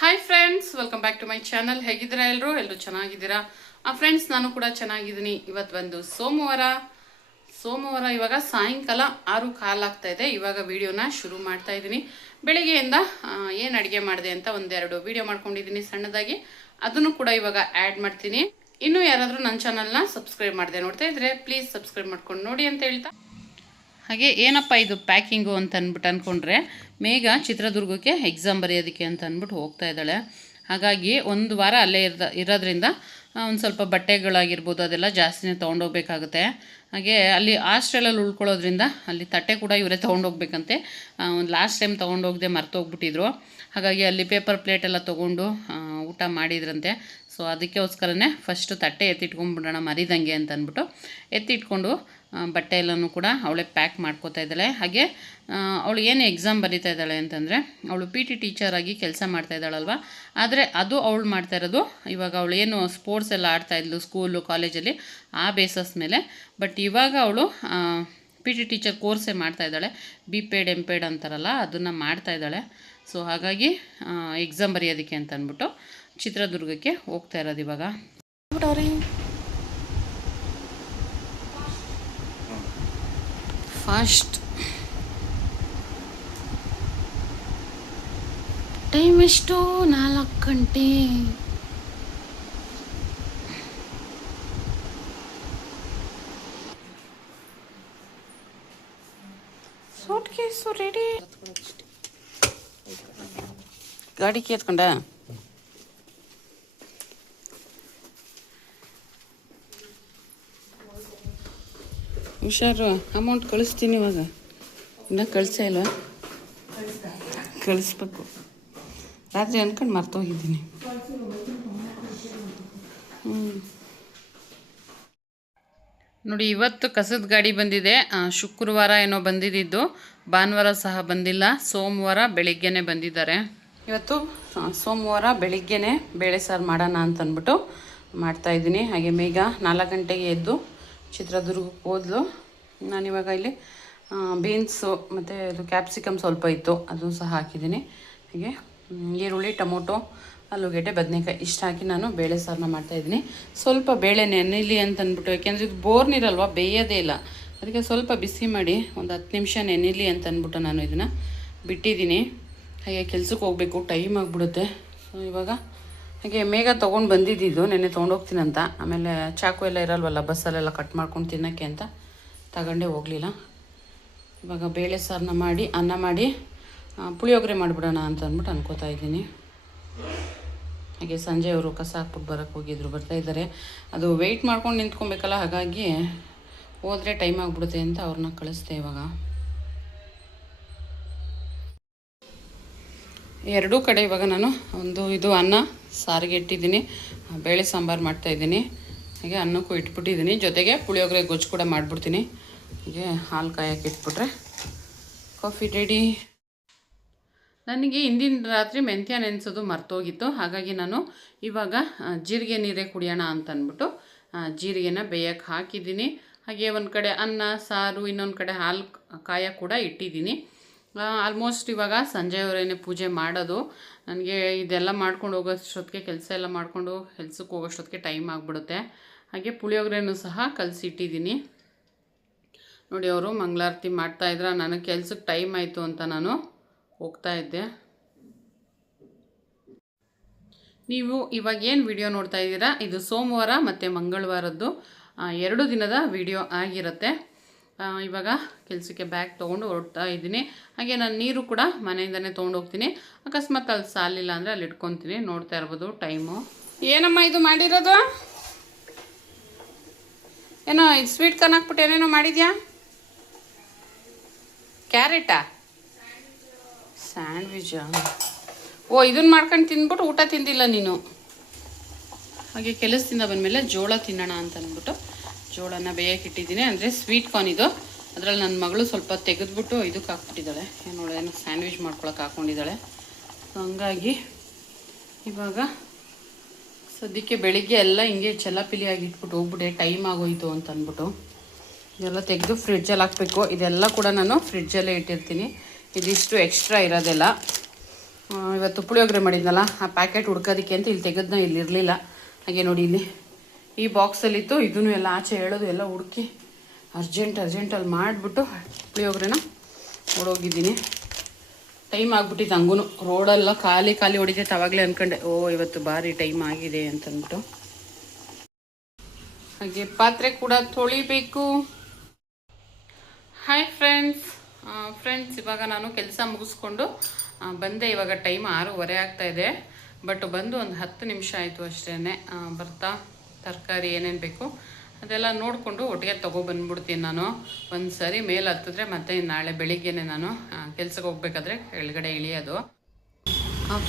Hi friends, welcome back to my channel. ಹೇಗಿದ್ದೀರಾ ಎಲ್ಲರೂ ಚೆನ್ನಾಗಿದ್ದೀರಾ? ಫ್ರೆಂಡ್ಸ್, ನಾನು ಕೂಡ ಚೆನ್ನಾಗಿದ್ದೀನಿ. ಇವತ್ತು ಒಂದು ಸೋಮವಾರ ಇವಾಗ ಸಾಯಂಕಾಲ 6:15 ಆಗ್ತಾ ಇದೆ. ಇವಾಗ ವಿಡಿಯೋನ ಶುರು ಮಾಡ್ತಾ ಇದ್ದೀನಿ. ಬೆಳಿಗ್ಗೆಯಿಂದ ಏನು ಅಡುಗೆ ಮಾಡಿದೆ ಅಂತ ಒಂದೆರಡು ವಿಡಿಯೋ ಮಾಡ್ಕೊಂಡಿದ್ದೀನಿ ಸಣ್ಣದಾಗಿ. ಅದನ್ನು ಕೂಡ ಇವಾಗ ಆ್ಯಡ್ ಮಾಡ್ತೀನಿ. ಇನ್ನೂ ಯಾರಾದರೂ ನನ್ನ ಚಾನಲ್ನ ಸಬ್ಸ್ಕ್ರೈಬ್ ಮಾಡದೆ ನೋಡ್ತಾ ಇದ್ರೆ ಪ್ಲೀಸ್ ಸಬ್ಸ್ಕ್ರೈಬ್ ಮಾಡ್ಕೊಂಡು ನೋಡಿ ಅಂತ ಹೇಳ್ತಾ, ಹಾಗೆ ಏನಪ್ಪ ಇದು ಪ್ಯಾಕಿಂಗು ಅಂತ ಅಂದ್ಕೊಂಡ್ರೆ, ಮೇಘ ಚಿತ್ರದುರ್ಗಕ್ಕೆ ಎಕ್ಸಾಮ್ ಬರೆಯೋದಕ್ಕೆ ಅಂತ ಅಂದ್ಬಿಟ್ಟು ಹೋಗ್ತಾ ಇದ್ದಾಳೆ. ಹಾಗಾಗಿ ಒಂದು ವಾರ ಅಲ್ಲೇ ಇರೋದ್ರಿಂದ ಒಂದು ಸ್ವಲ್ಪ ಬಟ್ಟೆಗಳಾಗಿರ್ಬೋದು ಅದೆಲ್ಲ ಜಾಸ್ತಿನೇ ತೊಗೊಂಡೋಗ್ಬೇಕಾಗುತ್ತೆ. ಹಾಗೆ ಅಲ್ಲಿ ಹಾಸ್ಟೆಲಲ್ಲಿ ಉಳ್ಕೊಳ್ಳೋದ್ರಿಂದ ಅಲ್ಲಿ ತಟ್ಟೆ ಕೂಡ ಇವರೇ ತೊಗೊಂಡೋಗ್ಬೇಕಂತೆ. ಒಂದು ಲಾಸ್ಟ್ ಟೈಮ್ ತೊಗೊಂಡೋಗದೆ ಮರ್ತೋಗ್ಬಿಟ್ಟಿದ್ರು. ಹಾಗಾಗಿ ಅಲ್ಲಿ ಪೇಪರ್ ಪ್ಲೇಟೆಲ್ಲ ತೊಗೊಂಡು ಊಟ ಮಾಡಿದ್ರಂತೆ. ಸೊ ಅದಕ್ಕೋಸ್ಕರನೇ ಫಸ್ಟು ತಟ್ಟೆ ಎತ್ತಿಟ್ಕೊಂಡ್ಬಿಡೋಣ ಮರಿದಂಗೆ ಅಂತ ಅಂದ್ಬಿಟ್ಟು ಎತ್ತಿಟ್ಕೊಂಡು ಬಟ್ಟೆ ಎಲ್ಲನೂ ಕೂಡ ಅವಳೇ ಪ್ಯಾಕ್ ಮಾಡ್ಕೋತಾ ಇದ್ದಾಳೆ. ಹಾಗೆ ಅವಳು ಏನು ಎಕ್ಸಾಮ್ ಬರೀತಾ ಇದ್ದಾಳೆ ಅಂತಂದರೆ, ಅವಳು PT ಟೀಚರಾಗಿ ಕೆಲಸ ಮಾಡ್ತಾ ಇದ್ದಾಳಲ್ವ. ಆದರೆ ಅದು ಅವಳು ಮಾಡ್ತಾ ಇರೋದು ಇವಾಗ ಅವಳು ಏನು ಸ್ಪೋರ್ಟ್ಸ್ ಎಲ್ಲ ಆಡ್ತಾಯಿದ್ಲು ಸ್ಕೂಲು ಕಾಲೇಜಲ್ಲಿ, ಆ ಬೇಸಸ್ ಮೇಲೆ. ಬಟ್ ಇವಾಗ ಅವಳು PT ಟೀಚರ್ ಕೋರ್ಸೇ ಮಾಡ್ತಾ ಇದ್ದಾಳೆ. BPED MPED ಅಂತಾರಲ್ಲ, ಅದನ್ನು ಮಾಡ್ತಾ ಇದ್ದಾಳೆ. ಸೊ ಹಾಗಾಗಿ ಎಕ್ಸಾಮ್ ಬರೆಯೋದಕ್ಕೆ ಅಂತ ಅಂದ್ಬಿಟ್ಟು ಚಿತ್ರದುರ್ಗಕ್ಕೆ ಹೋಗ್ತಾ ಇರೋದು ಇವಾಗ. ಫಾಸ್ಟ್ ಟೈಮ್ ಎಷ್ಟು? 4 ಗಂಟೆ. Suitcase ready. ಗಾಡಿ ಕೇತ್ಕೊಂಡ ಹುಷಾರು. ಅಮೌಂಟ್ ಕಳಿಸ್ತೀನಿ ಇವಾಗ. ಇನ್ನೂ ಕಳಿಸೇ ಇಲ್ವಾ? ಕಳಿಸ್ಬೇಕು. ರಾತ್ರಿ ಅಂದ್ಕೊಂಡು ಮರ್ತೋಗಿದ್ದೀನಿ. ನೋಡಿ, ಇವತ್ತು ಕಸದ ಗಾಡಿ ಬಂದಿದೆ. ಶುಕ್ರವಾರ ಏನೋ ಬಂದಿದ್ದು, ಭಾನುವಾರ ಸಹ ಬಂದಿಲ್ಲ. ಸೋಮವಾರ ಬೆಳಿಗ್ಗೆನೆ ಬಂದಿದ್ದಾರೆ. ಇವತ್ತು ಸೋಮವಾರ ಬೆಳಿಗ್ಗೆನೆ ಬೇಳೆ ಸಾರು ಮಾಡೋಣ ಅಂತಂದ್ಬಿಟ್ಟು ಮಾಡ್ತಾಯಿದ್ದೀನಿ. ಹಾಗೆ ಮೇಘ 4 ಗಂಟೆಗೆ ಎದ್ದು ಚಿತ್ರದುರ್ಗಕ್ಕೆ ಹೋದ್ಲು. ನಾನಿವಾಗ ಇಲ್ಲಿ ಬೀನ್ಸು ಮತ್ತು ಇದು ಕ್ಯಾಪ್ಸಿಕಮ್ ಸ್ವಲ್ಪ ಇತ್ತು, ಅದು ಸಹ ಹಾಕಿದ್ದೀನಿ. ಹಾಗೆ ಈರುಳ್ಳಿ, ಟೊಮೊಟೊ, ಆಲೂಗೆಡ್ಡೆ, ಬದನೆಕಾಯಿ ಇಷ್ಟು ಹಾಕಿ ನಾನು ಬೇಳೆ ಸಾರನ್ನ ಮಾಡ್ತಾಯಿದ್ದೀನಿ. ಸ್ವಲ್ಪ ಬೇಳೆ ನೆನೆಯಲಿ ಅಂತಂದ್ಬಿಟ್ಟು, ಯಾಕೆಂದರೆ ಇದು ಬೋರ್ ನೀರಲ್ವ, ಬೇಯೋದೇ ಇಲ್ಲ. ಅದಕ್ಕೆ ಸ್ವಲ್ಪ ಬಿಸಿ ಮಾಡಿ ಒಂದು 10 ನಿಮಿಷ ನೆನೆಯಲಿ ಅಂತಂದ್ಬಿಟ್ಟು ನಾನು ಇದನ್ನು ಬಿಟ್ಟಿದ್ದೀನಿ. ಹಾಗೆ ಕೆಲ್ಸಕ್ಕೆ ಹೋಗಬೇಕು, ಟೈಮ್ ಆಗಿಬಿಡುತ್ತೆ. ಸೊ ಇವಾಗ ಹಾಗೆ ಮೇಘ ತೊಗೊಂಡು ಬಂದಿದ್ದು ನೆನ್ನೆ ತೊಗೊಂಡೋಗ್ತೀನಂತ. ಆಮೇಲೆ ಚಾಕು ಎಲ್ಲ ಇರಲ್ವಲ್ಲ, ಬಸ್ಸಲ್ಲೆಲ್ಲ ಕಟ್ ಮಾಡ್ಕೊಂಡು ತಿನ್ನೋಕ್ಕೆ ಅಂತ ತಗೊಂಡೇ ಹೋಗಲಿಲ್ಲ. ಇವಾಗ ಬೇಳೆ ಸಾರನ್ನ ಮಾಡಿ ಅನ್ನ ಮಾಡಿ ಪುಳಿಯೋಗರೆ ಮಾಡಿಬಿಡೋಣ ಅಂತ ಅಂದ್ಬಿಟ್ಟು ಅನ್ಕೋತಾ ಇದ್ದೀನಿ. ಹಾಗೆ ಸಂಜೆ ಅವರು ಕಸ ಹಾಕ್ಬಿಟ್ಟು ಬರೋಕ್ಕೆ ಹೋಗಿದ್ರು, ಬರ್ತಾಯಿದ್ದಾರೆ. ಅದು ವೆಯ್ಟ್ ಮಾಡ್ಕೊಂಡು ನಿಂತ್ಕೊಬೇಕಲ್ಲ, ಹಾಗಾಗಿ ಹೋದರೆ ಟೈಮ್ ಆಗಿಬಿಡುತ್ತೆ ಅಂತ ಅವ್ರನ್ನ ಕಳಿಸ್ದೆ. ಇವಾಗ ಎರಡೂ ಕಡೆ ಇವಾಗ ನಾನು ಇದು ಅನ್ನ ಸಾರಿಗೆ ಇಟ್ಟಿದ್ದೀನಿ, ಬೇಳೆ ಸಾಂಬಾರು ಮಾಡ್ತಾಯಿದ್ದೀನಿ. ಹಾಗೆ ಅನ್ನಕ್ಕೂ ಇಟ್ಬಿಟ್ಟಿದ್ದೀನಿ, ಜೊತೆಗೆ ಪುಳಿಯೋಗರೆ ಗೊಜ್ಜು ಕೂಡ ಮಾಡಿಬಿಡ್ತೀನಿ. ಹೀಗೆ ಹಾಲು ಕಾಯಕ್ಕೆ ಇಟ್ಬಿಟ್ರೆ ಕಾಫಿ ರೆಡಿ. ನನಗೆ ಹಿಂದಿನ ರಾತ್ರಿ ಮೆಂತ್ಯ ನೆನೆಸೋದು ಮರ್ತೋಗಿತ್ತು. ಹಾಗಾಗಿ ನಾನು ಇವಾಗ ಜೀರಿಗೆ ನೀರೇ ಕುಡಿಯೋಣ ಅಂತ ಅಂದ್ಬಿಟ್ಟು ಜೀರಿಗೆನ ಬೇಯಕ್ಕೆ ಹಾಕಿದ್ದೀನಿ. ಹಾಗೆ ಒಂದು ಕಡೆ ಅನ್ನ ಸಾರು, ಇನ್ನೊಂದು ಕಡೆ ಹಾಲು ಕಾಯ ಕೂಡ ಇಟ್ಟಿದ್ದೀನಿ. ಆಲ್ಮೋಸ್ಟ್ ಇವಾಗ ಸಂಜೆಯವರೇನೆ ಪೂಜೆ ಮಾಡೋದು. ನನಗೆ ಇದೆಲ್ಲ ಮಾಡ್ಕೊಂಡು ಹೋಗೋಷ್ಟೊತ್ತಿಗೆ, ಕೆಲಸ ಎಲ್ಲ ಮಾಡಿಕೊಂಡು ಕೆಲ್ಸಕ್ಕೆ ಹೋಗೋಷ್ಟೊತ್ತಿಗೆ ಟೈಮ್ ಆಗಿಬಿಡುತ್ತೆ. ಹಾಗೆ ಪುಳಿಯೋಗರೆನೂ ಸಹ ಕಲಸಿಟ್ಟಿದ್ದೀನಿ. ನೋಡಿ, ಅವರು ಮಂಗಳಾರತಿ ಮಾಡ್ತಾಯಿದ್ರೆ ನನಗೆ ಕೆಲ್ಸಕ್ಕೆ ಟೈಮ್ ಆಯಿತು ಅಂತ ನಾನು ಹೋಗ್ತಾಯಿದ್ದೆ. ನೀವು ಇವಾಗ ಏನು ವಿಡಿಯೋ ನೋಡ್ತಾ ಇದ್ದೀರಾ, ಇದು ಸೋಮವಾರ ಮತ್ತು ಮಂಗಳವಾರದ್ದು 2 ದಿನದ ವಿಡಿಯೋ ಆಗಿರುತ್ತೆ. ಇವಾಗ ಕೆಲಸಕ್ಕೆ ಬ್ಯಾಗ್ ತೊಗೊಂಡು ಹೊರಡ್ತಾ ಇದ್ದೀನಿ. ಹಾಗೆ ನಾನು ನೀರು ಕೂಡ ಮನೆಯಿಂದನೇ ತೊಗೊಂಡೋಗ್ತೀನಿ. ಅಕಸ್ಮಾತ್ ಅಲ್ಲಿ ಸಾಲಿಲ್ಲ ಅಂದರೆ ಅಲ್ಲಿ ಇಟ್ಕೊತೀನಿ. ನೋಡ್ತಾ ಇರ್ಬೋದು ಟೈಮು. ಏನಮ್ಮ ಇದು ಮಾಡಿರೋದು? ಏನೋ ಇದು ಸ್ವೀಟ್ ಕಾರ್ನ್ ಹಾಕ್ಬಿಟ್ಟು ಏನೇನೋ ಮಾಡಿದ್ಯಾ? ಕ್ಯಾರೆಟಾ? ಸ್ಯಾಂಡ್ವಿಚಾ? ಓ, ಇದನ್ನು ಮಾಡ್ಕೊಂಡು ತಿಂದ್ಬಿಟ್ಟು ಊಟ ತಿಂದಿಲ್ಲ ನೀನು. ಹಾಗೆ ಕೆಲಸದಿಂದ ಬಂದಮೇಲೆ ಜೋಳ ತಿನ್ನೋಣ ಅಂತ ಅಂದ್ಬಿಟ್ಟು ಜೋಳನ ಬೇಯಕ್ಕೆ ಇಟ್ಟಿದ್ದೀನಿ. ಅಂದರೆ ಸ್ವೀಟ್ ಕಾರ್ನ್ ಇದು. ಅದರಲ್ಲಿ ನನ್ನ ಮಗಳು ಸ್ವಲ್ಪ ತೆಗೆದ್ಬಿಟ್ಟು ಇದಕ್ಕೆ ಹಾಕ್ಬಿಟ್ಟಿದ್ದಾಳೆ, ಏನೋ ಸ್ಯಾಂಡ್ವಿಚ್ ಮಾಡ್ಕೊಳಕ್ಕೆ ಹಾಕ್ಕೊಂಡಿದ್ದಾಳೆ. ಹಂಗಾಗಿ ಇವಾಗ ಸದ್ಯಕ್ಕೆ ಬೆಳಿಗ್ಗೆ ಎಲ್ಲ ಹಿಂಗೆ ಚಲಾಪಿಲಿಯಾಗಿ ಇಟ್ಬಿಟ್ಟು ಹೋಗ್ಬಿಟ್ಟೆ, ಟೈಮ್ ಆಗೋಯ್ತು ಅಂತ ಅಂದ್ಬಿಟ್ಟು. ಇದೆಲ್ಲ ತೆಗೆದು ಫ್ರಿಡ್ಜಲ್ಲಿ ಹಾಕಬೇಕು. ಇದೆಲ್ಲ ಕೂಡ ನಾನು ಫ್ರಿಡ್ಜಲ್ಲೇ ಇಟ್ಟಿರ್ತೀನಿ. ಇದಿಷ್ಟು ಎಕ್ಸ್ಟ್ರಾ ಇರೋದೆಲ್ಲ. ಇವತ್ತು ಪುಳಿಯೋಗರೆ ಮಾಡಿದ್ನಲ್ಲ, ಆ ಪ್ಯಾಕೆಟ್ ಹುಡ್ಕೋದಕ್ಕೆ ಅಂತ ಇಲ್ಲಿ ತೆಗೆದ್ನ, ಇಲ್ಲಿ ಇರಲಿಲ್ಲ. ಹಾಗೆ ನೋಡಿ ಇಲ್ಲಿ ಈ ಬಾಕ್ಸಲ್ಲಿತ್ತು. ಇದನ್ನು ಎಲ್ಲ ಆಚೆ ಹೇಳೋದು ಎಲ್ಲ ಹುಡುಕಿ ಅರ್ಜೆಂಟಲ್ಲಿ ಮಾಡಿಬಿಟ್ಟು ಪುಳಿಯೋಗರೆನ ಓಡೋಗಿದ್ದೀನಿ. ಟೈಮ್ ಆಗಿಬಿಟ್ಟಿತ್ತು. ಹಂಗೂ ರೋಡೆಲ್ಲ ಖಾಲಿ ಹೊಡಿತೈತೆ. ಆವಾಗಲೇ ಅಂದ್ಕೊಂಡೆ ಇವತ್ತು ಭಾರಿ ಟೈಮ್ ಆಗಿದೆ ಅಂತಂದ್ಬಿಟ್ಟು. ಹಾಗೆ ಪಾತ್ರೆ ಕೂಡ ತೊಳಿಬೇಕು. ಹಾಯ್ ಫ್ರೆಂಡ್ಸ್, ಇವಾಗ ನಾನು ಕೆಲಸ ಮುಗಿಸ್ಕೊಂಡು ಬಂದೆ. ಇವಾಗ ಟೈಮ್ 6:30 ಆಗ್ತಾಯಿದೆ. ಬಟ್ ಬಂದು ಒಂದು 10 ನಿಮಿಷ ಆಯಿತು ಅಷ್ಟೇ. ಬರ್ತಾ ತರಕಾರಿ ಏನೇನು ಬೇಕು ಅದೆಲ್ಲ ನೋಡಿಕೊಂಡು ಒಟ್ಟಿಗೆ ತೊಗೊಬಂದ್ಬಿಡ್ತೀನಿ ನಾನು. ಒಂದು ಸರಿ ಮೇಲೆ ಹತ್ತಿದ್ರೆ ಮತ್ತೆ ನಾಳೆ ಬೆಳಿಗ್ಗೆನೆ ನಾನು ಕೆಲ್ಸಕ್ಕೆ ಹೋಗ್ಬೇಕಾದ್ರೆ ಕೆಳಗಡೆ ಇಳಿಯೋದು.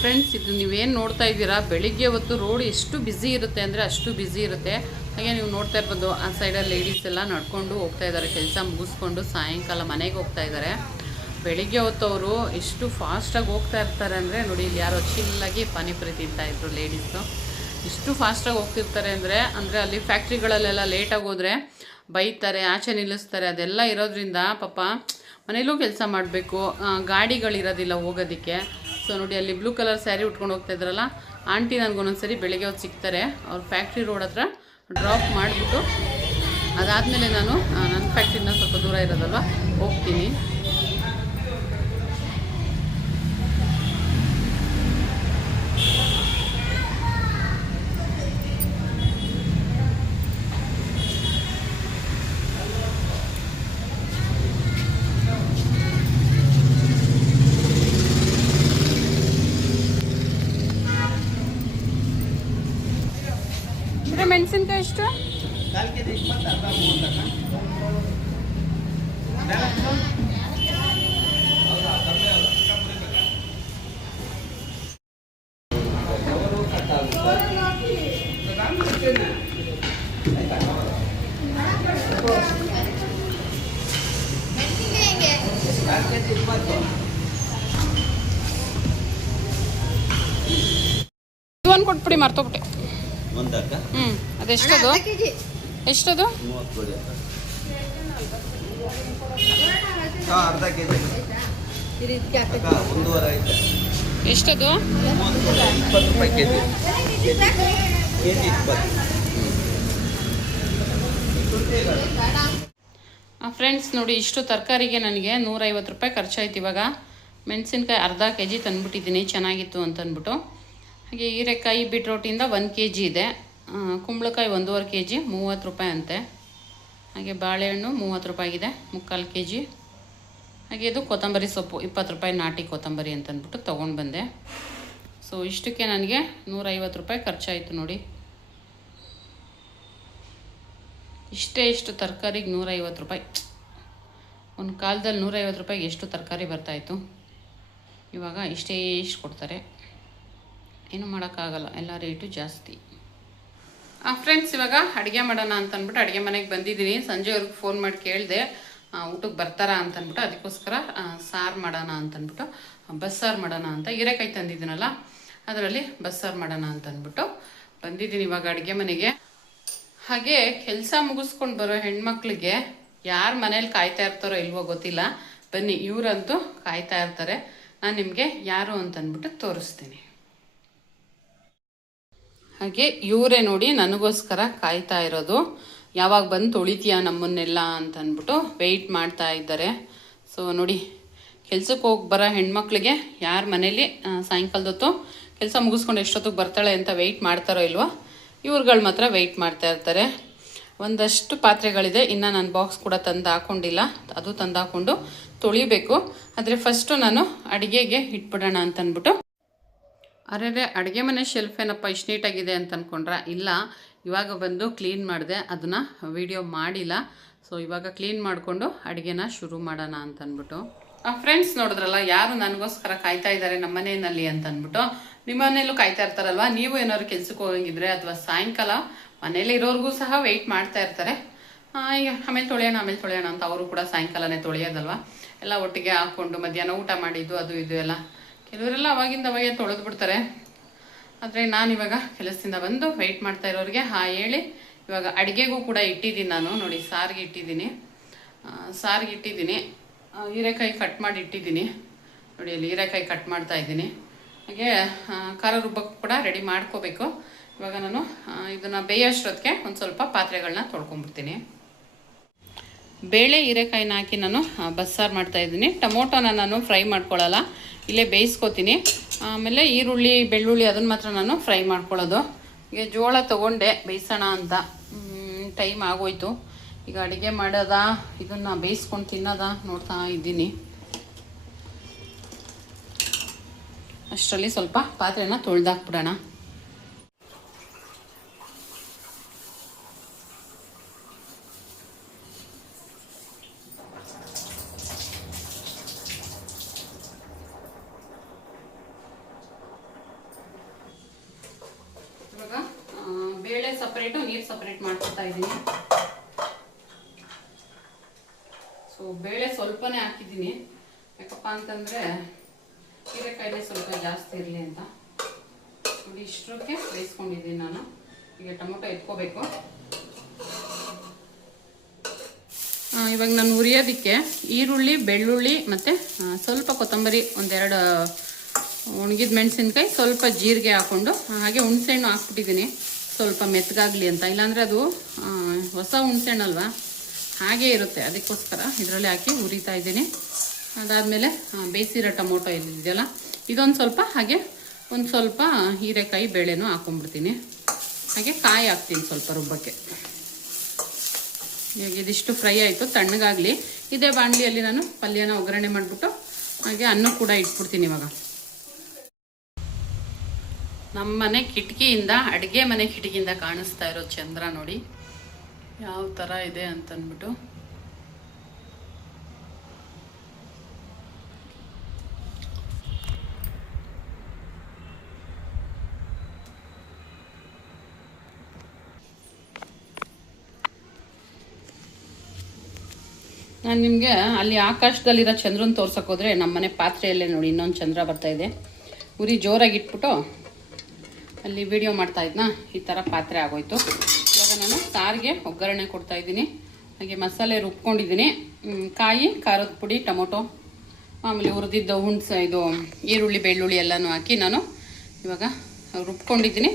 ಫ್ರೆಂಡ್ಸ್, ಇದು ನೀವೇನು ನೋಡ್ತಾ ಇದ್ದೀರಾ, ಬೆಳಿಗ್ಗೆ ಹೊತ್ತು ರೋಡ್ ಎಷ್ಟು ಬ್ಯುಸಿ ಇರುತ್ತೆ ಅಂದರೆ ಅಷ್ಟು ಬ್ಯುಸಿ ಇರುತ್ತೆ. ಹಾಗೆ ನೀವು ನೋಡ್ತಾ ಇರ್ಬೋದು, ಆ ಸೈಡಲ್ಲಿ ಲೇಡೀಸ್ ಎಲ್ಲ ನಡ್ಕೊಂಡು ಹೋಗ್ತಾ ಇದ್ದಾರೆ. ಕೆಲಸ ಮುಗಿಸ್ಕೊಂಡು ಸಾಯಂಕಾಲ ಮನೆಗೆ ಹೋಗ್ತಾ ಇದ್ದಾರೆ. ಬೆಳಿಗ್ಗೆ ಹೊತ್ತು ಅವರು ಎಷ್ಟು ಫಾಸ್ಟಾಗಿ ಹೋಗ್ತಾ ಇರ್ತಾರೆ ಅಂದರೆ ನೋಡಿ, ಇಲ್ಲಿ ಯಾರೋ ಚಿಲ್ಲಾಗಿ ಪಾನಿಪುರಿ ತಿಂತಾಯಿದ್ರು ಲೇಡೀಸು. ಎಷ್ಟು ಫಾಸ್ಟಾಗಿ ಹೋಗ್ತಿರ್ತಾರೆ ಅಂದರೆ ಅಲ್ಲಿ ಫ್ಯಾಕ್ಟ್ರಿಗಳಲ್ಲೆಲ್ಲ ಲೇಟಾಗಿ ಹೋದರೆ ಬೈತಾರೆ, ಆಚೆ ನಿಲ್ಲಿಸ್ತಾರೆ. ಅದೆಲ್ಲ ಇರೋದ್ರಿಂದ ಪಾಪ ಮನೇಲೂ ಕೆಲಸ ಮಾಡಬೇಕು, ಗಾಡಿಗಳಿರೋದಿಲ್ಲ ಹೋಗೋದಕ್ಕೆ. ಸೊ ನೋಡಿ, ಅಲ್ಲಿ ಬ್ಲೂ ಕಲರ್ ಸ್ಯಾರಿ ಉಟ್ಕೊಂಡು ಹೋಗ್ತಾ ಇದ್ರಲ್ಲ ಆಂಟಿ, ನನಗೊಂದೊಂದ್ಸರಿ ಬೆಳಿಗ್ಗೆ ಹೊತ್ತು ಸಿಗ್ತಾರೆ. ಅವ್ರ ಫ್ಯಾಕ್ಟ್ರಿ ರೋಡ್ ಹತ್ರ ಡ್ರಾಪ್ ಮಾಡಿಬಿಟ್ಟು ಅದಾದಮೇಲೆ ನಾನು ನನ್ನ ಫ್ಯಾಕ್ಟ್ರಿನ ಸ್ವಲ್ಪ ದೂರ ಇರೋದಲ್ವ ಹೋಗ್ತೀನಿ. ಮೆಣಸಿನ್ಕಾಯಿ ಎಷ್ಟು? 4 ಕೆಜಿ 20, ಅರ್ಧ 30. ಇದೊಂದು ಕೊಟ್ಬಿಡಿ, ಮರ್ತೋಗ್ಬಿಟ್ಟೆ. ಒಂದಕ್ಕ? ಅದೆಷ್ಟದು? ಎಷ್ಟದು? 30 ಅರ್ಧ ಕೆಜಿ. ಒಂದೂವರೆ ಐತೆ. ಎಷ್ಟದು? 20 ರೂಪಾಯಿ ಕೆಜಿ. ಕೆಜಿ 20. ಫ್ರೆಂಡ್ಸ್ ನೋಡಿ, ಇಷ್ಟು ತರಕಾರಿಗೆ ನನಗೆ 150 ರೂಪಾಯಿ ಖರ್ಚಾಯ್ತು. ಇವಾಗ ಮೆಣಸಿನ್ಕಾಯಿ ಅರ್ಧ ಕೆಜಿ ತಂದುಬಿಟ್ಟಿದ್ದೀನಿ, ಚೆನ್ನಾಗಿತ್ತು ಅಂತಂದ್ಬಿಟ್ಟು. ಹಾಗೆ ಹೀರೆಕಾಯಿ ಬೀಟ್ರೋಟಿಂದ 1 kg ಇದೆ. ಕುಂಬಳಕಾಯಿ 1.5 kg 30 ರೂಪಾಯಿ ಅಂತೆ. ಹಾಗೆ ಬಾಳೆಹಣ್ಣು 30 ರೂಪಾಯಿಗಿದೆ, 3/4 kg. ಹಾಗೆ ಇದು ಕೊತ್ತಂಬರಿ ಸೊಪ್ಪು 20 ರೂಪಾಯಿ, ನಾಟಿ ಕೊತ್ತಂಬರಿ ಅಂತಂದ್ಬಿಟ್ಟು ತೊಗೊಂಡು ಬಂದೆ. ಸೊ ಇಷ್ಟಕ್ಕೆ ನನಗೆ 150 ರೂಪಾಯಿ ಖರ್ಚಾಯಿತು ನೋಡಿ. ಇಷ್ಟು ತರಕಾರಿಗೆ 150 ರೂಪಾಯಿ. ಒಂದು ಕಾಲದಲ್ಲಿ 150 ರೂಪಾಯಿಗೆ ಎಷ್ಟು ತರಕಾರಿ ಬರ್ತಾಯಿತ್ತು. ಇವಾಗ ಇಷ್ಟು ಕೊಡ್ತಾರೆ. ಏನೂ ಮಾಡೋಕ್ಕಾಗಲ್ಲ, ಎಲ್ಲ ರೇಟು ಜಾಸ್ತಿ. ಫ್ರೆಂಡ್ಸ್, ಇವಾಗ ಅಡುಗೆ ಮಾಡೋಣ ಅಂತಂದ್ಬಿಟ್ಟು ಅಡುಗೆ ಮನೆಗೆ ಬಂದಿದ್ದೀನಿ. ಸಂಜೆವರೆಗೂ ಫೋನ್ ಮಾಡಿ ಕೇಳಿದೆ ಊಟಕ್ಕೆ ಬರ್ತಾರಾ ಅಂತಂದ್ಬಿಟ್ಟು. ಅದಕ್ಕೋಸ್ಕರ ಸಾರು ಮಾಡೋಣ ಅಂತಂದ್ಬಿಟ್ಟು, ಬಸ್ಸಾರು ಮಾಡೋಣ ಅಂತ. ಹೀರೆಕಾಯಿ ತಂದಿದ್ದೀನಲ್ಲ, ಅದರಲ್ಲಿ ಬಸ್ಸಾರು ಮಾಡೋಣ ಅಂತಂದ್ಬಿಟ್ಟು ಬಂದಿದ್ದೀನಿ ಇವಾಗ ಅಡುಗೆ ಮನೆಗೆ. ಹಾಗೆ ಕೆಲಸ ಮುಗಿಸ್ಕೊಂಡು ಬರೋ ಹೆಣ್ಮಕ್ಳಿಗೆ ಯಾರು ಮನೇಲಿ ಕಾಯ್ತಾ ಇರ್ತಾರೋ ಇಲ್ವೋ ಗೊತ್ತಿಲ್ಲ. ಬನ್ನಿ, ಇವರಂತೂ ಕಾಯ್ತಾ ಇರ್ತಾರೆ. ನಾನು ನಿಮಗೆ ಯಾರು ಅಂತಂದ್ಬಿಟ್ಟು ತೋರಿಸ್ತೀನಿ. ಹಾಗೆ ಇವರೇ ನೋಡಿ, ನನಗೋಸ್ಕರ ಕಾಯ್ತಾ ಇರೋದು. ಯಾವಾಗ ಬಂದು ತೊಳಿತೀಯಾ ನಮ್ಮನ್ನೆಲ್ಲ ಅಂತಂದ್ಬಿಟ್ಟು ವೆಯ್ಟ್ ಮಾಡ್ತಾ ಇದ್ದಾರೆ. ಸೊ ನೋಡಿ, ಕೆಲ್ಸಕ್ಕೆ ಹೋಗಿ ಬರೋ ಹೆಣ್ಮಕ್ಳಿಗೆ ಯಾರು ಮನೇಲಿ ಸಾಯಂಕಾಲದೊತ್ತು ಕೆಲಸ ಮುಗಿಸ್ಕೊಂಡು ಎಷ್ಟೊತ್ತಿಗೆ ಬರ್ತಾಳೆ ಅಂತ ವೆಯ್ಟ್ ಮಾಡ್ತಾರೋ ಇಲ್ವೋ, ಇವ್ರುಗಳು ಮಾತ್ರ ವೆಯ್ಟ್ ಮಾಡ್ತಾ ಇರ್ತಾರೆ. ಒಂದಷ್ಟು ಪಾತ್ರೆಗಳಿದೆ, ಇನ್ನು ನಾನು ಬಾಕ್ಸ್ ಕೂಡ ತಂದು ಹಾಕ್ಕೊಂಡಿಲ್ಲ. ಅದು ತಂದು ಹಾಕ್ಕೊಂಡು ತೊಳಿಬೇಕು. ಆದರೆ ಫಸ್ಟು ನಾನು ಅಡುಗೆಗೆ ಇಟ್ಬಿಡೋಣ ಅಂತಂದ್ಬಿಟ್ಟು. ಅರೆ, ಅಡುಗೆ ಮನೆ ಶೆಲ್ಫ್ ಏನಪ್ಪ ಇಷ್ಟು ನೀಟಾಗಿದೆ ಅಂತ ಅಂದ್ಕೊಂಡ್ರೆ ಇಲ್ಲ, ಇವಾಗ ಬಂದು ಕ್ಲೀನ್ ಮಾಡಿದೆ, ಅದನ್ನು ವಿಡಿಯೋ ಮಾಡಿಲ್ಲ. ಸೊ ಇವಾಗ ಕ್ಲೀನ್ ಮಾಡಿಕೊಂಡು ಅಡುಗೆನ ಶುರು ಮಾಡೋಣ ಅಂತಂದ್ಬಿಟ್ಟು. ಫ್ರೆಂಡ್ಸ್, ನೋಡಿದ್ರಲ್ಲ ಯಾರು ನನಗೋಸ್ಕರ ಕಾಯ್ತಾ ಇದ್ದಾರೆ ನಮ್ಮ ಮನೆಯಲ್ಲಿ ಅಂತಂದ್ಬಿಟ್ಟು. ನಿಮ್ಮ ಮನೆಯಲ್ಲೂ ಕಾಯ್ತಾ ಇರ್ತಾರಲ್ವ, ನೀವು ಏನಾದ್ರು ಕೆಲ್ಸಕ್ಕೆ ಹೋಗಿದ್ರೆ ಅಥವಾ ಸಾಯಂಕಾಲ ಮನೇಲಿ ಇರೋರಿಗೂ ಸಹ ವೆಯ್ಟ್ ಮಾಡ್ತಾ ಇರ್ತಾರೆ. ಈಗ ಆಮೇಲೆ ತೊಳೆಯೋಣ ಅಂತ. ಅವರು ಕೂಡ ಸಾಯಂಕಾಲನೇ ತೊಳೆಯೋದಲ್ವ, ಎಲ್ಲ ಒಟ್ಟಿಗೆ ಹಾಕ್ಕೊಂಡು ಮಧ್ಯಾಹ್ನ ಊಟ ಮಾಡಿದ್ದು ಅದು ಇದು ಎಲ್ಲ. ಕೆಲವರೆಲ್ಲ ಅವಾಗೆ ತೊಳೆದು ಬಿಡ್ತಾರೆ. ಆದರೆ ನಾನಿವಾಗ ಕೆಲಸದಿಂದ ಬಂದು ವೆಯ್ಟ್ ಮಾಡ್ತಾ ಇರೋರಿಗೆ ಹೇಳಿ ಇವಾಗ ಅಡುಗೆಗೂ ಕೂಡ ಇಟ್ಟಿದ್ದೀನಿ ನಾನು. ನೋಡಿ, ಸಾರಿಗೆ ಇಟ್ಟಿದ್ದೀನಿ. ಸಾರಿಗೆ ಇಟ್ಟಿದ್ದೀನಿ. ಹೀರೆಕಾಯಿ ಕಟ್ ಮಾಡಿ ಇಟ್ಟಿದ್ದೀನಿ ನೋಡಿ. ಅಲ್ಲಿ ಹೀರೆಕಾಯಿ ಕಟ್ ಮಾಡ್ತಾ ಇದ್ದೀನಿ. ಹಾಗೆ ಖಾರ ರುಬ್ಬಕ್ಕೂ ಕೂಡ ರೆಡಿ ಮಾಡ್ಕೋಬೇಕು. ಇವಾಗ ನಾನು ಇದನ್ನು ಬೇಯೋಷ್ಟೊತ್ತಿಗೆ ಒಂದು ಸ್ವಲ್ಪ ಪಾತ್ರೆಗಳನ್ನ ತೊಳ್ಕೊಂಬಿಡ್ತೀನಿ. ಬೇಳೆ ಹೀರೆಕಾಯಿನ ಹಾಕಿ ನಾನು ಬಸ್ಸಾರು ಮಾಡ್ತಾಯಿದ್ದೀನಿ. ಟೊಮೊಟೊನ ನಾನು ಫ್ರೈ ಮಾಡ್ಕೊಳ್ಳಲ್ಲ, ಇಲ್ಲೇ ಬೇಯಿಸ್ಕೊತೀನಿ. ಆಮೇಲೆ ಈರುಳ್ಳಿ ಬೆಳ್ಳುಳ್ಳಿ ಅದನ್ನು ಮಾತ್ರ ನಾನು ಫ್ರೈ ಮಾಡ್ಕೊಳ್ಳೋದು. ಈಗ ಜೋಳ ತೊಗೊಂಡೆ ಬೇಯಿಸೋಣ ಅಂತ, ಟೈಮ್ ಆಗೋಯ್ತು. ಈಗ ಅಡುಗೆ ಮಾಡೋದ ಇದನ್ನು ಬೇಯಿಸ್ಕೊಂಡು ತಿನ್ನೋದ ನೋಡ್ತಾ ಇದ್ದೀನಿ. ಅಷ್ಟರಲ್ಲಿ ಸ್ವಲ್ಪ ಪಾತ್ರೆನ ತೊಳೆದಾಕ್ಬಿಡೋಣ. ಇವಾಗ ಬೇಳೆ ಸಪ್ರೇಟು ನೀರು ಸಪ್ರೇಟ್ ಮಾಡ್ಕೊತಾ ಇದ್ದೀನಿ. ಸೊ ಬೇಳೆ ಸ್ವಲ್ಪನೇ ಹಾಕಿದ್ದೀನಿ, ಯಾಕಪ್ಪ ಅಂತಂದರೆ ಹೀರೆಕಾಯಿಲೆ ಸ್ವಲ್ಪ ಜಾಸ್ತಿ ಇರಲಿ ಅಂತ. ನೋಡಿ ಇಷ್ಟಕ್ಕೆ ಬೇಯಿಸ್ಕೊಂಡಿದ್ದೀನಿ ನಾನು. ಈಗ ಟೊಮೊಟೊ ಎತ್ಕೋಬೇಕು. ಇವಾಗ ನಾನು ಹುರಿಯೋದಕ್ಕೆ ಈರುಳ್ಳಿ ಬೆಳ್ಳುಳ್ಳಿ ಮತ್ತು ಸ್ವಲ್ಪ ಕೊತ್ತಂಬರಿ, ಒಂದೆರಡು ಒಣಗಿದ ಮೆಣಸಿನ್ಕಾಯಿ, ಸ್ವಲ್ಪ ಜೀರಿಗೆ ಹಾಕ್ಕೊಂಡು ಹಾಗೆ ಹುಣಸೆಹಣ್ಣು ಹಾಕ್ಬಿಟ್ಟಿದ್ದೀನಿ ಸ್ವಲ್ಪ ಮೆತ್ತಗಾಗಲಿ ಅಂತ. ಇಲ್ಲಾಂದರೆ ಅದು ಹೊಸ ಹುಣಸೆಹಣ್ಣಲ್ವಾ ಹಾಗೇ ಇರುತ್ತೆ, ಅದಕ್ಕೋಸ್ಕರ ಇದರಲ್ಲಿ ಹಾಕಿ ಹುರಿತಾ ಇದ್ದೀನಿ. ಅದಾದಮೇಲೆ ಬೇಯಿಸಿರೋ ಟೊಮೊಟೊ ಇದೆಯಲ್ಲ ಇದೊಂದು ಸ್ವಲ್ಪ, ಹಾಗೆ ಒಂದು ಸ್ವಲ್ಪ ಹೀರೆಕಾಯಿ ಬೇಳೆನೂ ಹಾಕ್ಕೊಂಡ್ಬಿಡ್ತೀನಿ. ಹಾಗೆ ಕಾಯಿ ಹಾಕ್ತೀನಿ ಸ್ವಲ್ಪ ರುಬ್ಬಕ್ಕೆ. ಈಗ ಇದಿಷ್ಟು ಫ್ರೈ ಆಯಿತು, ತಣ್ಣಗಾಗಲಿ. ಇದೇ ಬಾಣಲಿಯಲ್ಲಿ ನಾನು ಪಲ್ಯನ ಒಗ್ಗರಣೆ ಮಾಡಿಬಿಟ್ಟು ಹಾಗೆ ಅನ್ನ ಕೂಡ ಇಟ್ಬಿಡ್ತೀನಿ. ಇವಾಗ ನಮ್ಮ ಮನೆ ಕಿಟಕಿಯಿಂದ, ಅಡುಗೆ ಮನೆ ಕಿಟಕಿಯಿಂದ ಕಾಣಿಸ್ತಾ ಇರೋ ಚಂದ್ರ ನೋಡಿ ಯಾವ ಥರ ಇದೆ ಅಂತಂದ್ಬಿಟ್ಟು. ನಾನು ನಿಮಗೆ ಅಲ್ಲಿ ಆಕಾಶದಲ್ಲಿರೋ ಚಂದ್ರನ ತೋರ್ಸಕ್ಕೆ ಹೋದರೆ ನಮ್ಮನೆ ಪಾತ್ರೆಯಲ್ಲೇ ನೋಡಿ ಇನ್ನೊಂದು ಚಂದ್ರ ಬರ್ತಾಯಿದೆ. ಉರಿ ಜೋರಾಗಿ ಇಟ್ಬಿಟ್ಟು ಅಲ್ಲಿ ವಿಡಿಯೋ ಮಾಡ್ತಾಯಿದ್ನಾ, ಈ ಥರ ಪಾತ್ರೆ ಆಗೋಯ್ತು. ಇವಾಗ ನಾನು ಸಾರಿಗೆ ಒಗ್ಗರಣೆ ಕೊಡ್ತಾಯಿದ್ದೀನಿ. ಹಾಗೆ ಮಸಾಲೆ ರುಬ್ಕೊಂಡಿದ್ದೀನಿ. ಕಾಯಿ, ಖಾರದ ಪುಡಿ, ಟೊಮೊಟೊ, ಆಮೇಲೆ ಹುರಿದಿದ್ದ ಇದು ಈರುಳ್ಳಿ ಬೆಳ್ಳುಳ್ಳಿ ಎಲ್ಲನೂ ಹಾಕಿ ನಾನು ಇವಾಗ ರುಬ್ಕೊಂಡಿದ್ದೀನಿ.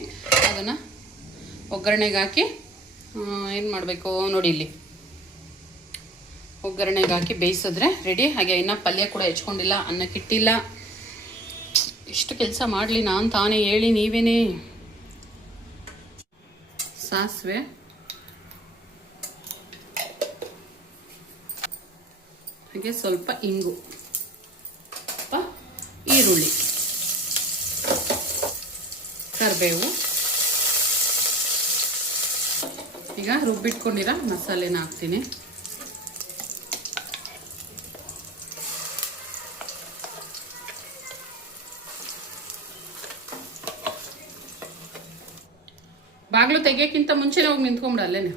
ಅದನ್ನು ಒಗ್ಗರಣೆಗೆ ಹಾಕಿ ಏನು ಮಾಡಬೇಕು ನೋಡಿ, ಇಲ್ಲಿ ಒಗ್ಗರಣೆಗೆ ಹಾಕಿ ಬೇಯಿಸಿದ್ರೆ ರೆಡಿ. ಹಾಗೆ ಇನ್ನು ಪಲ್ಯ ಕೂಡ ಹೆಚ್ಕೊಂಡಿಲ್ಲ, ಅನ್ನಕ್ಕಿಟ್ಟಿಲ್ಲ. ಇಷ್ಟು ಕೆಲಸ ಮಾಡಲಿ ನಾನು ತಾನೇ ಹೇಳಿ ನೀವೇನೇ. ಸಾಸಿವೆ, ಹಾಗೆ ಸ್ವಲ್ಪ ಇಂಗು, ಸ್ವಲ್ಪ ಈರುಳ್ಳಿ, ಕರಿಬೇವು. ಈಗ ರುಬ್ಬಿಟ್ಕೊಂಡಿರೋ ಮಸಾಲೆನ ಹಾಕ್ತೀನಿ. ಬಾಗಿಲು ತೆಗಿಯೋಕ್ಕಿಂತ ಮುಂಚೆನೇ ಹೋಗಿ ನಿಂತ್ಕೊಂಬಿಡ ಅಲ್ಲೇನೆ.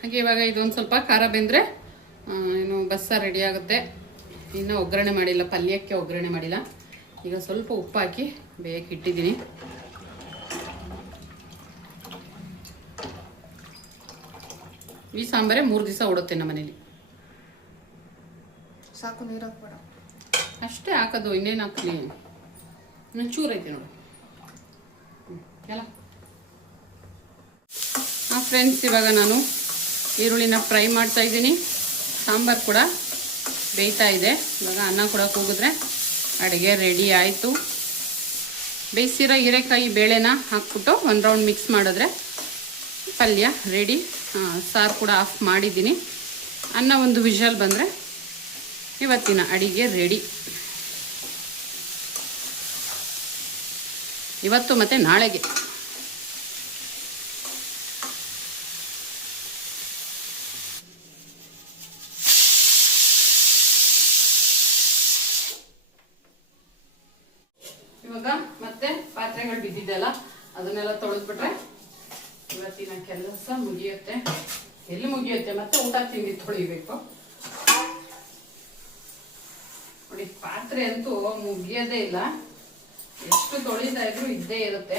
ಹಾಗೆ ಇವಾಗ ಇದೊಂದು ಸ್ವಲ್ಪ ಖಾರ ಬೆಂದರೆ ಏನು ಬಸ್ಸಾರು ರೆಡಿ ಆಗುತ್ತೆ. ಇನ್ನು ಒಗ್ಗರಣೆ ಮಾಡಿಲ್ಲ, ಪಲ್ಯಕ್ಕೆ ಒಗ್ಗರಣೆ ಮಾಡಿಲ್ಲ. ಈಗ ಸ್ವಲ್ಪ ಉಪ್ಪು ಹಾಕಿ ಬೇಯಕ್ಕೆ ಇಟ್ಟಿದ್ದೀನಿ. ಈ ಸಾಂಬಾರೇ 3 ದಿವಸ ಓಡುತ್ತೆ ನಮ್ಮ ಮನೇಲಿ. ಸಾಕು, ನೀರು ಹಾಕ್ಬೇಡ, ಅಷ್ಟೇ ಹಾಕೋದು, ಇನ್ನೇನು ಹಾಕ್ಲಿ. ಚೂರು ಐತೆ ನೋಡು ಎಲ್ಲ. ಫ್ರೆಂಡ್ಸ್, ಇವಾಗ ನಾನು ಈರುಳ್ಳಿನ ಫ್ರೈ ಮಾಡ್ತಾ ಇದ್ದೀನಿ. ಸಾಂಬಾರು ಕೂಡ ಬೇಯ್ತಾ ಇದೆ. ಇವಾಗ ಅನ್ನ ಕೂಡ ಕೂಗಿದ್ರೆ ಅಡುಗೆ ರೆಡಿ ಆಯಿತು. ಬೇಯಿಸಿರೋ ಹೀರೆಕಾಯಿ ಬೇಳೆನ ಹಾಕ್ಬಿಟ್ಟು ಒಂದು ರೌಂಡ್ ಮಿಕ್ಸ್ ಮಾಡಿದ್ರೆ ಪಲ್ಯ ರೆಡಿ. ಸಾರು ಕೂಡ ಆಫ್ ಮಾಡಿದ್ದೀನಿ. ಅನ್ನ ಒಂದು ವಿಷಲ್ ಬಂದರೆ ಇವತ್ತಿನ ಅಡಿಗೆ ರೆಡಿ. ಇವತ್ತು ಮತ್ತು ನಾಳೆಗೆ. ಇವಾಗ ಮತ್ತೆ ಪಾತ್ರೆಗಳು ಬಿದ್ದಿದ್ದೆಲ್ಲ ಅದನ್ನೆಲ್ಲ ತೊಳೆದ್ಬಿಟ್ರೆ ಇವತ್ತಿನ ಕೆಲಸ ಮುಗಿಯುತ್ತೆ. ಎಲ್ಲಿ ಮುಗಿಯುತ್ತೆ, ಮತ್ತೆ ಊಟ ತಿಂಡಿ ತೊಳಿಬೇಕು ನೋಡಿ. ನೋಡಿ ಪಾತ್ರೆ ಅಂತೂ ಮುಗಿಯೋದೇ ಇಲ್ಲ, ಎಷ್ಟು ತೊಳಿತಾ ಇದ್ರು ಇದ್ದೇ ಇರುತ್ತೆ.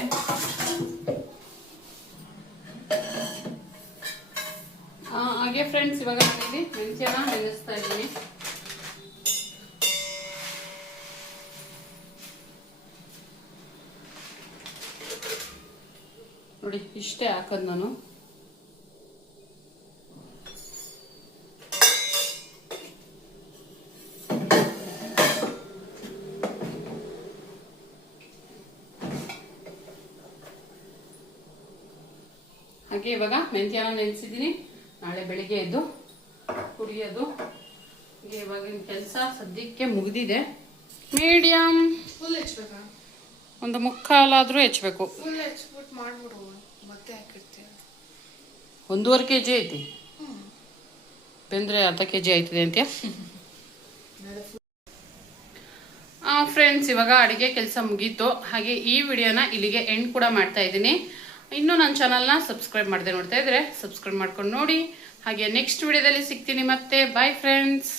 ಹಾಗೆ ಫ್ರೆಂಡ್ಸ್, ಇವಾಗ ನಾನಿಲ್ಲಿ ಮೆಣಸಿನ ನೆನೆಸ್ತಾ ಇದ್ದೀನಿ. ನೋಡಿ ಇಷ್ಟೇ ಹಾಕೋದು ನಾನು. ಹಾಗೆ ಇವಾಗ ಮೆಂತ್ಯನ ನೆನೆಸಿದ್ದೀನಿ, ನಾಳೆ ಬೆಳಿಗ್ಗೆ ಎದ್ದು ಕುಡಿಯೋದು. ಹಾಗೆ ಇವಾಗಿನ ಕೆಲಸ ಸದ್ಯಕ್ಕೆ ಮುಗಿದಿದೆ. ಮೀಡಿಯಂ ಫುಲ್ ಹೆಚ್ಚಬೇಕಾ? ಒಂದು ಮುಕ್ಕಾಲಾದ್ರೂ ಹೆಚ್ಚಬೇಕು. ಫುಲ್ ಹೆಚ್ಚಿಬಿಟ್ಟು ಮಾಡ್ಬಿಡು, ಮತ್ತೆ ಹಾಕಿರ್ತೀಯ. 1.5 kg ಐತಿ, ಬೆಂದ್ರೆ ಅರ್ಧ kg ಆಯ್ತದೆ ಅಂತ್ಯ. ಫ್ರೆಂಡ್ಸ್, ಇವಾಗ ಅಡುಗೆ ಕೆಲಸ ಮುಗೀತು. ಹಾಗೆ ಈ ವಿಡಿಯೋನ ಇಲ್ಲಿಗೆ ಎಂಡ್ ಕೂಡ ಮಾಡ್ತಾ ಇದ್ದೀನಿ. ಇನ್ನೂ ನನ್ನ ಚಾನಲ್ನ ಸಬ್ಸ್ಕ್ರೈಬ್ ಮಾಡದೆ ನೋಡ್ತಾ ಇದ್ರೆ ಸಬ್ಸ್ಕ್ರೈಬ್ ಮಾಡ್ಕೊಂಡು ನೋಡಿ. ಹಾಗೆ ನೆಕ್ಸ್ಟ್ ವಿಡಿಯೋದಲ್ಲಿ ಸಿಗ್ತೀನಿ ಮತ್ತೆ. Bye friends.